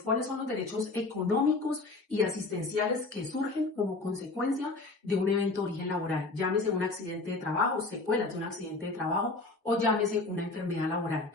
¿Cuáles son los derechos económicos y asistenciales que surgen como consecuencia de un evento de origen laboral? Llámese un accidente de trabajo, secuelas de un accidente de trabajo o llámese una enfermedad laboral.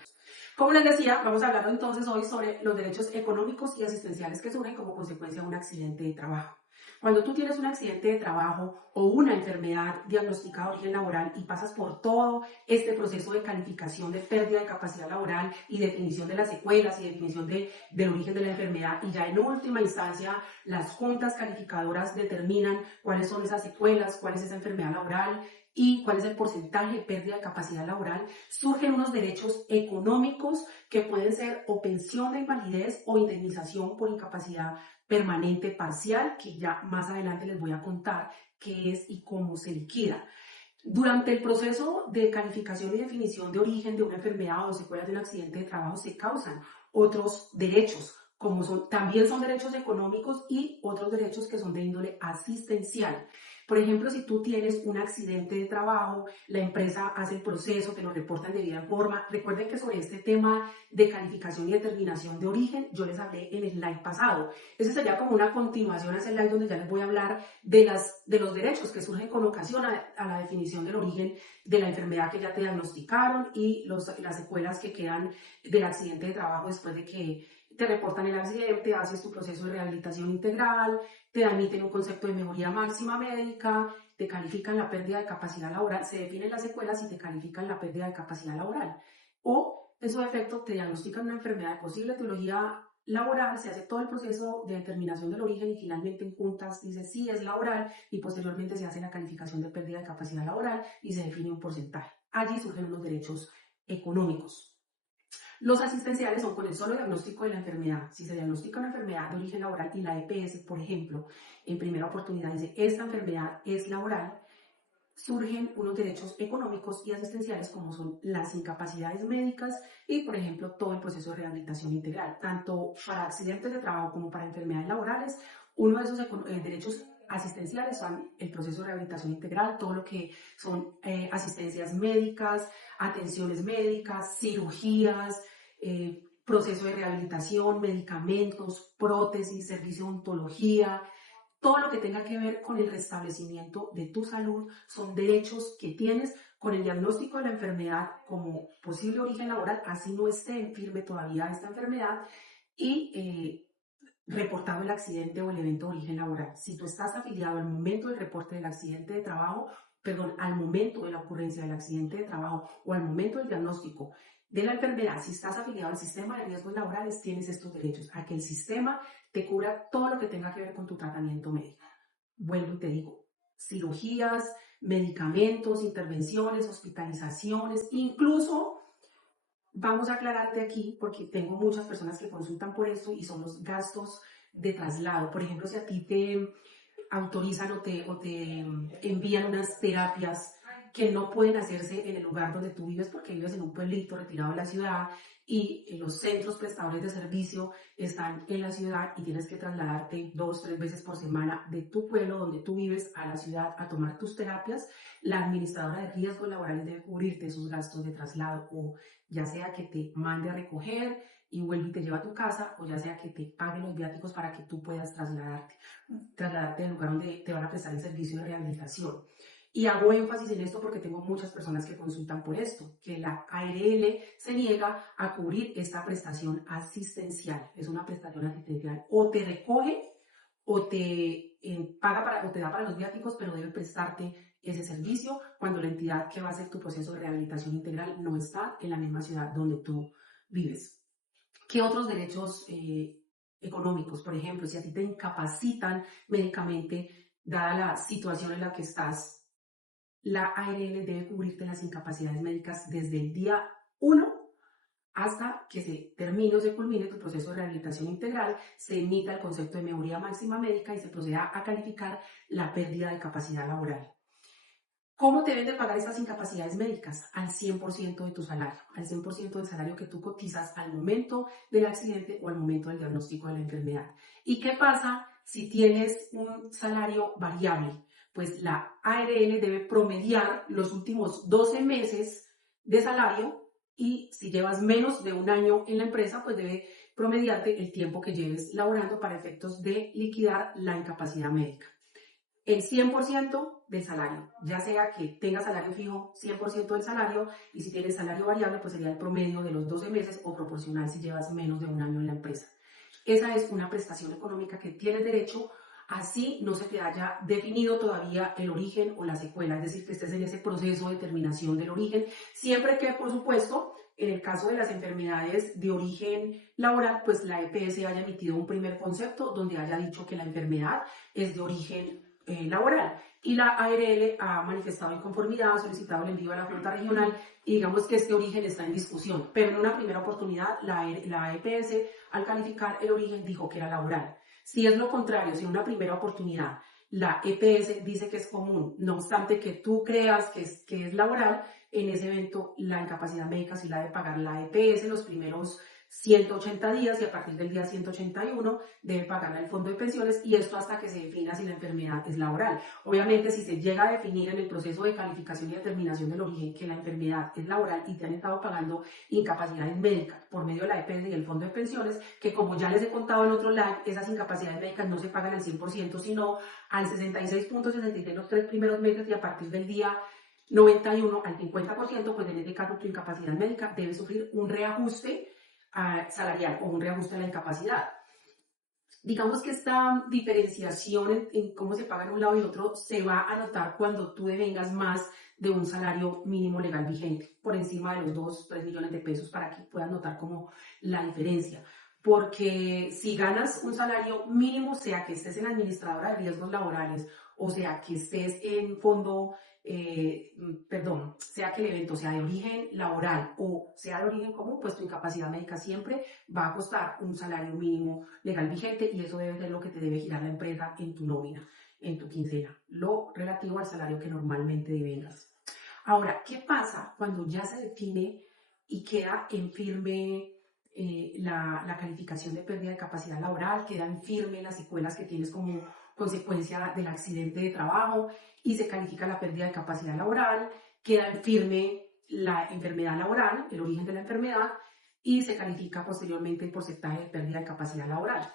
Como les decía, vamos a hablar entonces hoy sobre los derechos económicos y asistenciales que surgen como consecuencia de un accidente de trabajo. Cuando tú tienes un accidente de trabajo o una enfermedad diagnosticada de origen laboral y pasas por todo este proceso de calificación de pérdida de capacidad laboral y definición de las secuelas y definición del origen de la enfermedad, y ya en última instancia las juntas calificadoras determinan cuáles son esas secuelas, cuál es esa enfermedad laboral y cuál es el porcentaje de pérdida de capacidad laboral, surgen unos derechos económicos que pueden ser o pensión de invalidez o indemnización por incapacidad permanente parcial, que ya más adelante les voy a contar qué es y cómo se liquida. Durante el proceso de calificación y definición de origen de una enfermedad o secuelas de un accidente de trabajo se causan otros derechos, como también son derechos económicos y otros derechos que son de índole asistencial. Por ejemplo, si tú tienes un accidente de trabajo, la empresa hace el proceso, te lo reportan de debida forma. Recuerden que sobre este tema de calificación y determinación de origen, yo les hablé en el slide pasado. Ese sería como una continuación a ese slide donde ya les voy a hablar de los derechos que surgen con ocasión a la definición del origen de la enfermedad que ya te diagnosticaron y las secuelas que quedan del accidente de trabajo después de que te reportan el accidente, haces tu proceso de rehabilitación integral, te emiten un concepto de mejoría máxima médica, te califican la pérdida de capacidad laboral, se definen las secuelas y te califican la pérdida de capacidad laboral. O, en su defecto, te diagnostican una enfermedad de posible etiología laboral, se hace todo el proceso de determinación del origen y finalmente en juntas dice sí es laboral y posteriormente se hace la calificación de pérdida de capacidad laboral y se define un porcentaje. Allí surgen unos derechos económicos. Los asistenciales son con el solo diagnóstico de la enfermedad. Si se diagnostica una enfermedad de origen laboral y la EPS, por ejemplo, en primera oportunidad dice esta enfermedad es laboral, surgen unos derechos económicos y asistenciales como son las incapacidades médicas y, por ejemplo, todo el proceso de rehabilitación integral, tanto para accidentes de trabajo como para enfermedades laborales. Uno de esos derechos asistenciales son el proceso de rehabilitación integral, todo lo que son asistencias médicas, atenciones médicas, cirugías, proceso de rehabilitación, medicamentos, prótesis, servicio de odontología. Todo lo que tenga que ver con el restablecimiento de tu salud son derechos que tienes con el diagnóstico de la enfermedad como posible origen laboral, así no esté en firme todavía esta enfermedad, y reportado el accidente o el evento de origen laboral. Si tú estás afiliado al momento del reporte del accidente de trabajo, perdón, al momento de la ocurrencia del accidente de trabajo o al momento del diagnóstico de la enfermedad, si estás afiliado al sistema de riesgos laborales, tienes estos derechos a que el sistema te cubra todo lo que tenga que ver con tu tratamiento médico. Vuelvo y te digo, cirugías, medicamentos, intervenciones, hospitalizaciones, incluso vamos a aclararte aquí, porque tengo muchas personas que consultan por esto y son los gastos de traslado. Por ejemplo, si a ti te autorizan o te envían unas terapias que no pueden hacerse en el lugar donde tú vives porque vives en un pueblito retirado de la ciudad y los centros prestadores de servicio están en la ciudad y tienes que trasladarte 2, 3 veces por semana de tu pueblo donde tú vives a la ciudad a tomar tus terapias, la administradora de riesgos laborales debe cubrirte esos gastos de traslado, o ya sea que te mande a recoger y vuelve y te lleva a tu casa, o ya sea que te pague los viáticos para que tú puedas trasladarte al lugar donde te van a prestar el servicio de rehabilitación. Y hago énfasis en esto porque tengo muchas personas que consultan por esto, que la ARL se niega a cubrir esta prestación asistencial. Es una prestación asistencial. O te recoge o te paga o te da para los viáticos, pero debe prestarte ese servicio cuando la entidad que va a hacer tu proceso de rehabilitación integral no está en la misma ciudad donde tú vives. ¿Qué otros derechos económicos? Por ejemplo, si a ti te incapacitan médicamente, dada la situación en la que estás, la ARL debe cubrirte las incapacidades médicas desde el día 1 hasta que se termine o se culmine tu proceso de rehabilitación integral, se emita el concepto de mejoría máxima médica y se proceda a calificar la pérdida de capacidad laboral. ¿Cómo te deben de pagar estas incapacidades médicas? Al 100% de tu salario, al 100% del salario que tú cotizas al momento del accidente o al momento del diagnóstico de la enfermedad. ¿Y qué pasa si tienes un salario variable? Pues la ARL debe promediar los últimos 12 meses de salario, y si llevas menos de un año en la empresa, pues debe promediarte el tiempo que lleves laborando para efectos de liquidar la incapacidad médica. El 100% del salario, ya sea que tengas salario fijo, 100% del salario, y si tienes salario variable, pues sería el promedio de los 12 meses o proporcional si llevas menos de un año en la empresa. Esa es una prestación económica que tienes derecho, así no se te haya definido todavía el origen o la secuela, es decir, que estés en ese proceso de determinación del origen, siempre que, por supuesto, en el caso de las enfermedades de origen laboral, pues la EPS haya emitido un primer concepto donde haya dicho que la enfermedad es de origen laboral. Y la ARL ha manifestado inconformidad, ha solicitado el envío a la Junta Regional y digamos que este origen está en discusión. Pero en una primera oportunidad, la EPS, al calificar el origen, dijo que era laboral. Si es lo contrario, si en una primera oportunidad la EPS dice que es común, no obstante que tú creas que es laboral, en ese evento la incapacidad médica sí la debe pagar la EPS los primeros 180 días y a partir del día 181 debe pagarla el fondo de pensiones y esto hasta que se defina si la enfermedad es laboral. Obviamente si se llega a definir en el proceso de calificación y determinación del origen que la enfermedad es laboral y te han estado pagando incapacidades médicas por medio de la EPS y el fondo de pensiones, que como ya les he contado en otro live, esas incapacidades médicas no se pagan al 100% sino al 66.63 los 3 primeros meses y a partir del día 91 al 50%, pues en este caso tu incapacidad médica debe sufrir un reajuste salarial o un reajuste a la incapacidad. Digamos que esta diferenciación en cómo se paga en un lado y el otro se va a notar cuando tú devengas más de un salario mínimo legal vigente, por encima de los 2-3 millones de pesos, para que puedas notar como la diferencia. Porque si ganas un salario mínimo, sea que estés en administradora de riesgos laborales o sea que estés en fondo, sea que el evento sea de origen laboral o sea de origen común, pues tu incapacidad médica siempre va a costar un salario mínimo legal vigente y eso debe ser lo que te debe girar la empresa en tu nómina, en tu quincena, lo relativo al salario que normalmente devengas. Ahora, ¿qué pasa cuando ya se define y queda en firme la calificación de pérdida de capacidad laboral, quedan firmes las secuelas que tienes como consecuencia del accidente de trabajo y se califica la pérdida de capacidad laboral, queda en firme la enfermedad laboral, el origen de la enfermedad y se califica posteriormente el porcentaje de pérdida de capacidad laboral?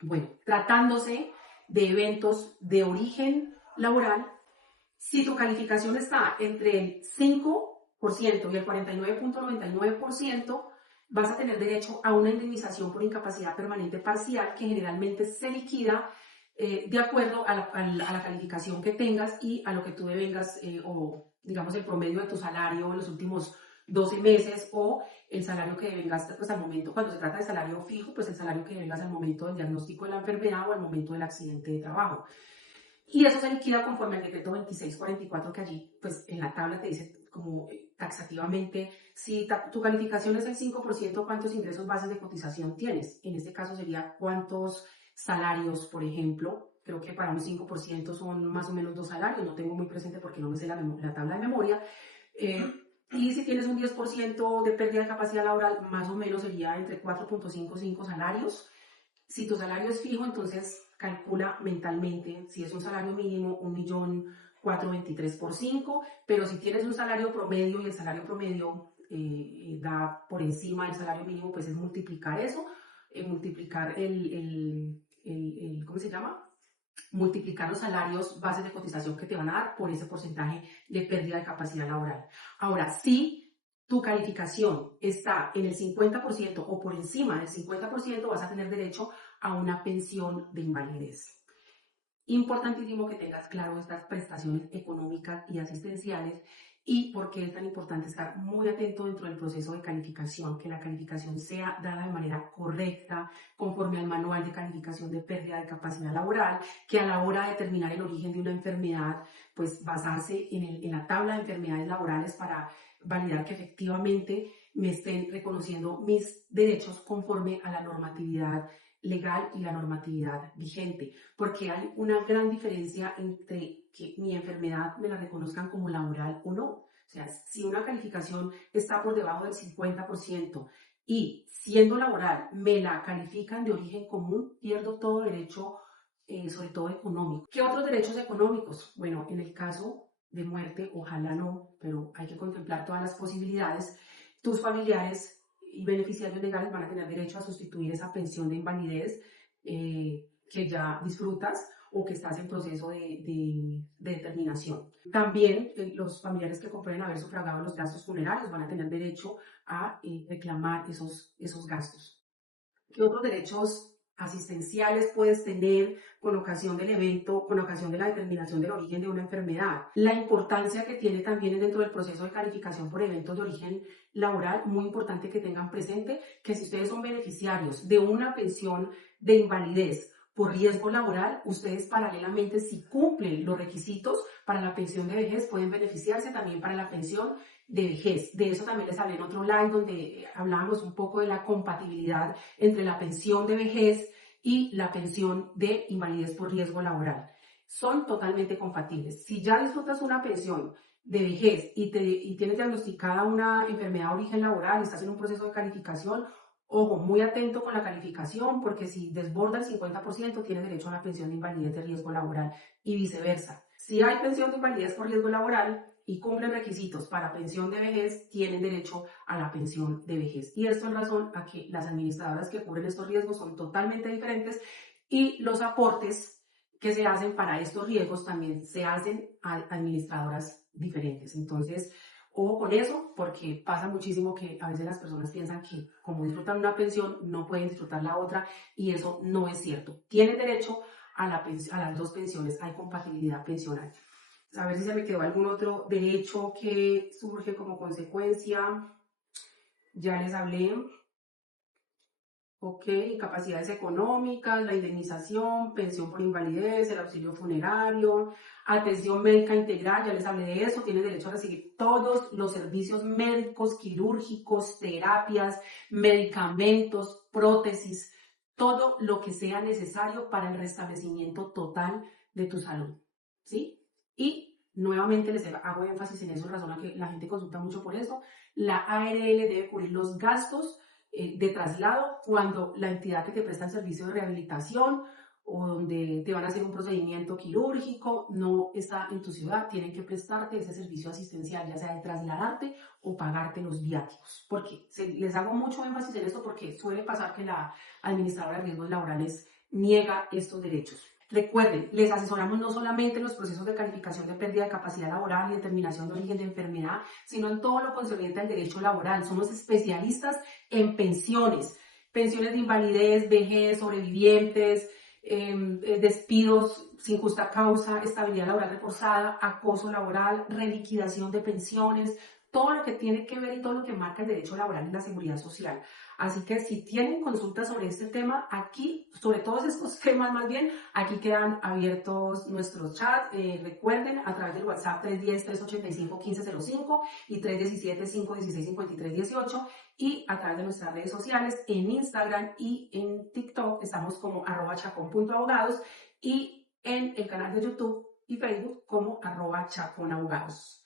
Bueno, tratándose de eventos de origen laboral, si tu calificación está entre el 5% y el 49.99%, vas a tener derecho a una indemnización por incapacidad permanente parcial que generalmente se liquida de acuerdo a la calificación que tengas y a lo que tú devengas o digamos el promedio de tu salario en los últimos 12 meses o el salario que devengas pues, al momento, cuando se trata de salario fijo, pues el salario que devengas al momento del diagnóstico de la enfermedad o al momento del accidente de trabajo. Y eso se liquida conforme al decreto 2644 que allí pues en la tabla te dice como taxativamente, si tu calificación es el 5%, ¿cuántos ingresos bases de cotización tienes? En este caso sería cuántos salarios, por ejemplo, creo que para un 5% son más o menos 2 salarios, no tengo muy presente porque no me sé la tabla de memoria. Y si tienes un 10% de pérdida de capacidad laboral, más o menos sería entre 4.55 salarios. Si tu salario es fijo, entonces calcula mentalmente, si es un salario mínimo, 1.423.000 por 5, pero si tienes un salario promedio y el salario promedio da por encima del salario mínimo, pues es multiplicar eso, multiplicar ¿cómo se llama? Multiplicar los salarios bases de cotización que te van a dar por ese porcentaje de pérdida de capacidad laboral. Ahora, si tu calificación está en el 50% o por encima del 50%, vas a tener derecho a una pensión de invalidez. Importantísimo que tengas claro estas prestaciones económicas y asistenciales y por qué es tan importante estar muy atento dentro del proceso de calificación, que la calificación sea dada de manera correcta, conforme al manual de calificación de pérdida de capacidad laboral, que a la hora de determinar el origen de una enfermedad, pues basarse en la tabla de enfermedades laborales para validar que efectivamente me estén reconociendo mis derechos conforme a la normatividad legal y la normatividad vigente, porque hay una gran diferencia entre que mi enfermedad me la reconozcan como laboral o no. O sea, si una calificación está por debajo del 50% y siendo laboral me la califican de origen común, pierdo todo derecho, sobre todo económico. ¿Qué otros derechos económicos? Bueno, en el caso de muerte, ojalá no, pero hay que contemplar todas las posibilidades. Tus familiares y beneficiarios legales van a tener derecho a sustituir esa pensión de invalidez que ya disfrutas o que estás en proceso de determinación. También los familiares que pueden haber sufragado los gastos funerarios van a tener derecho a reclamar esos gastos. ¿Qué otros derechos asistenciales puedes tener con ocasión del evento, con ocasión de la determinación del origen de una enfermedad? La importancia que tiene también dentro del proceso de calificación por eventos de origen laboral, muy importante que tengan presente que si ustedes son beneficiarios de una pensión de invalidez por riesgo laboral, ustedes paralelamente, si cumplen los requisitos para la pensión de vejez, pueden beneficiarse también para la pensión de vejez. De eso también les hablé en otro live donde hablábamos un poco de la compatibilidad entre la pensión de vejez y la pensión de invalidez por riesgo laboral. Son totalmente compatibles. Si ya disfrutas una pensión de vejez y tienes diagnosticada una enfermedad de origen laboral y estás en un proceso de calificación, ojo, muy atento con la calificación, porque si desborda el 50%, tienes derecho a una pensión de invalidez de riesgo laboral y viceversa. Si hay pensión de invalidez por riesgo laboral y cumplen requisitos para pensión de vejez, tienen derecho a la pensión de vejez. Y esto es razón a que las administradoras que cubren estos riesgos son totalmente diferentes y los aportes que se hacen para estos riesgos también se hacen a administradoras diferentes. Entonces, ojo con eso, porque pasa muchísimo que a veces las personas piensan que como disfrutan una pensión, no pueden disfrutar la otra, y eso no es cierto. Tienen derecho a las dos pensiones, hay compatibilidad pensional. A ver si se me quedó algún otro derecho que surge como consecuencia. Ya les hablé. Ok, capacidades económicas, la indemnización, pensión por invalidez, el auxilio funerario, atención médica integral, ya les hablé de eso, tienen derecho a recibir todos los servicios médicos, quirúrgicos, terapias, medicamentos, prótesis, todo lo que sea necesario para el restablecimiento total de tu salud, ¿sí? Y nuevamente les hago énfasis en eso, razón a que la gente consulta mucho por eso, la ARL debe cubrir los gastos de traslado cuando la entidad que te presta el servicio de rehabilitación o donde te van a hacer un procedimiento quirúrgico no está en tu ciudad, tienen que prestarte ese servicio asistencial, ya sea de trasladarte o pagarte los viáticos. Porque les hago mucho énfasis en esto porque suele pasar que la administradora de riesgos laborales niega estos derechos. Recuerden, les asesoramos no solamente en los procesos de calificación de pérdida de capacidad laboral y determinación de origen de enfermedad, sino en todo lo concerniente al derecho laboral. Somos especialistas en pensiones, pensiones de invalidez, vejez, sobrevivientes, despidos sin justa causa, estabilidad laboral reforzada, acoso laboral, reliquidación de pensiones, todo lo que tiene que ver y todo lo que marca el derecho laboral y la seguridad social. Así que si tienen consultas sobre este tema, aquí, sobre todos estos temas más bien, aquí quedan abiertos nuestros chats. Recuerden, a través del WhatsApp 310-385-1505 y 317-516-5318 y a través de nuestras redes sociales en Instagram y en TikTok estamos como @chacon.abogados y en el canal de YouTube y Facebook como @chaconabogados.